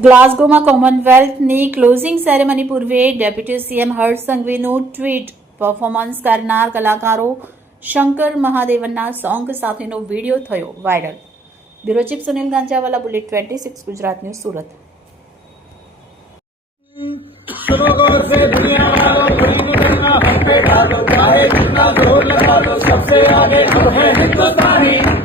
ગ્લાસગોમાં કોમનવેલ્થની closing ceremony પૂર્વે ડેપ્યુટી સીએમ હર્ષ સંઘવીનું ટ્વીટ. પરફોર્મન્સ કરનાર કલાકારો શંકર મહાદેવનના સોંગ સાથેનો વિડીયો થયો viral. Bureau chief Sunil Ganjawala, बुलेट 26 गुजरात न्यूज, सूरत. सुनो गौर से दुनिया वालों, बड़ी निकलना हम पे डालो, चाहे जितना जोर लगा लो, सबसे आगे हम हैं हिंदुस्तानी.